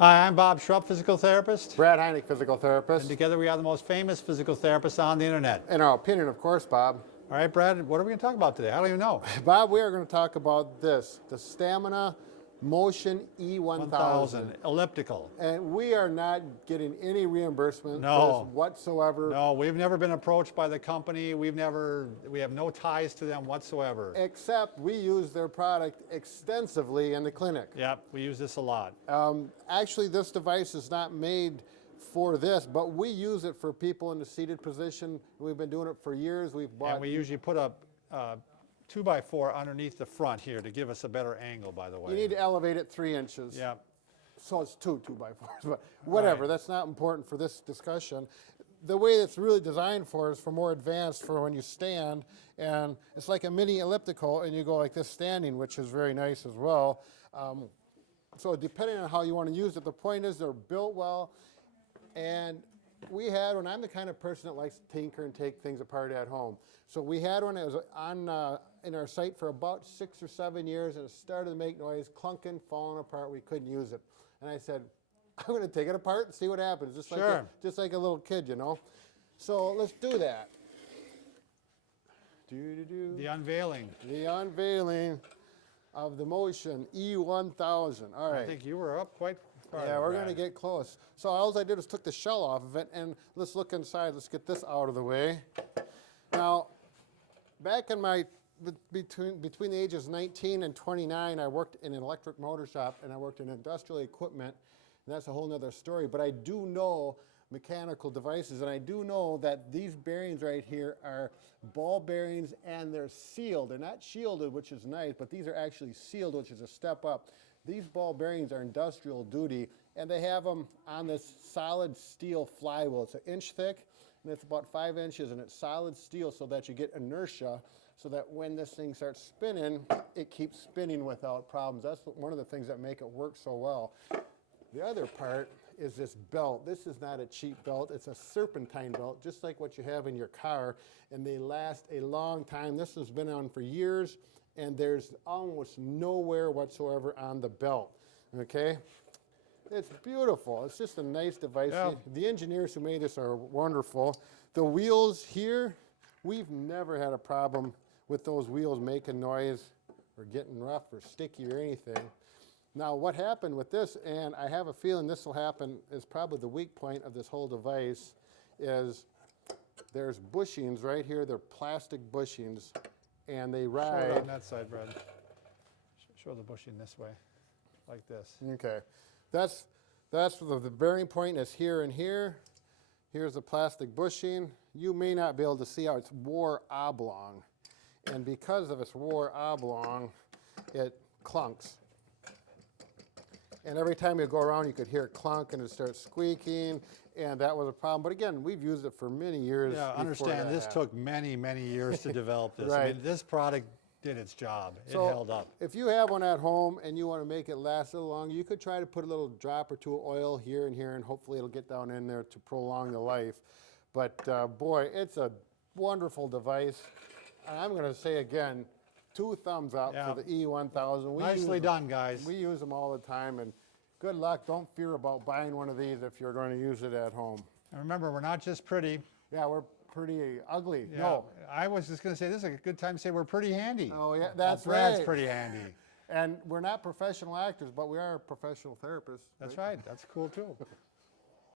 Hi, I'm Bob Schrupp, physical therapist. Brad Heineck, physical And therapist. together we are the most famous physical therapists on the internet. In our opinion, of course, Bob. All right, Brad, what are we going to talk about today? I don't even know. Bob, we are going to talk about this, the Stamina Motion E1000. 1000 Elliptical. And we are not getting any reimbursement No. for this whatsoever. No, we've never been approached by the company. We have no ties to them whatsoever. Except we use their product extensively in the clinic. Yep, we use this a lot. Actually, this device is not made for this, but we use it for people in the seated position. We've been doing it for years. We've bought. And we usually put a 2x4 underneath the front here to give us a better angle, by the way. You need to elevate it 3 inches. Yeah. So it's two 2x4s, but whatever. Right. That's not important for this discussion. The way it's really designed for is for more advanced for when you stand, and it's like a mini elliptical, and you go like this standing, which is very nice as well. So depending on how you want to use it, the point is they're built well, and we had one. I'm the kind of person that likes to tinker and take things apart at home. So we had one that was on in our site for about 6 or 7 years, and it started to make noise, clunking, falling apart. We couldn't use it, and I said, I'm going to take it apart and see what happens, just like a little kid, you know. So let's do that. The unveiling. The unveiling of the Motion E1000. All right. I think you were up quite far. Yeah, we're Brad. going to get close. So all I did was took the shell off of it, and let's look inside. Let's get this out of the way. Now, back in my between the ages of 19 and 29, I worked in an electric motor shop, and I worked in industrial equipment, and that's a whole nother story. But I do know mechanical devices, and I do know that these bearings right here are ball bearings, and they're sealed. They're not shielded, which is nice, but these are actually sealed, which is a step up. These ball bearings are industrial duty, and they have them on this solid steel flywheel. It's 1 inch thick, and it's about 5 inches, and it's solid steel so that you get inertia, so that when this thing starts spinning, it keeps spinning without problems. That's one of the things that make it work so well. The other part is this belt. This is not a cheap belt. It's a serpentine belt, just like what you have in your car, and they last a long time. This has been on for years, and there's almost no wear whatsoever on the belt, okay? It's beautiful. It's just a nice device. Yeah. The engineers who made this are wonderful. The wheels here, we've never had a problem with those wheels making noise or getting rough or sticky or anything. Now, what happened with this, and I have a feeling this will happen, is probably the weak point of this whole device, is there's bushings right here. They're plastic bushings, and they Show ride. it on that side, Brad. Show the bushing this way, like this. Okay, that's the bearing point is here and here. Here's the plastic bushing. You may not be able to see how it's war oblong, and because of its war oblong, it clunks. And every time you go around, you could hear it clunk and it starts squeaking, and that was a problem. But again, we've used it for many years. Yeah, understand this took many, many years to develop this. I Right. mean, this product did its job. It So held up. if you have one at home and you want to make it last a little longer, you could try to put a little drop or two of oil here and here, and hopefully it'll get down in there to prolong the life. But boy, it's a wonderful device. And I'm going to say again, 2 thumbs up Yeah. for the E1000. Nicely done, guys. We use them all the time, and good luck. Don't fear about buying one of these if you're going to use it at home. And remember, we're not just pretty. Yeah, we're pretty ugly. Yeah, No. I was just going to say, this is a good time to say we're pretty handy. Oh, yeah, that's Brad's right. pretty handy. And we're not professional actors, but we are professional therapists. That's right. That's cool, too.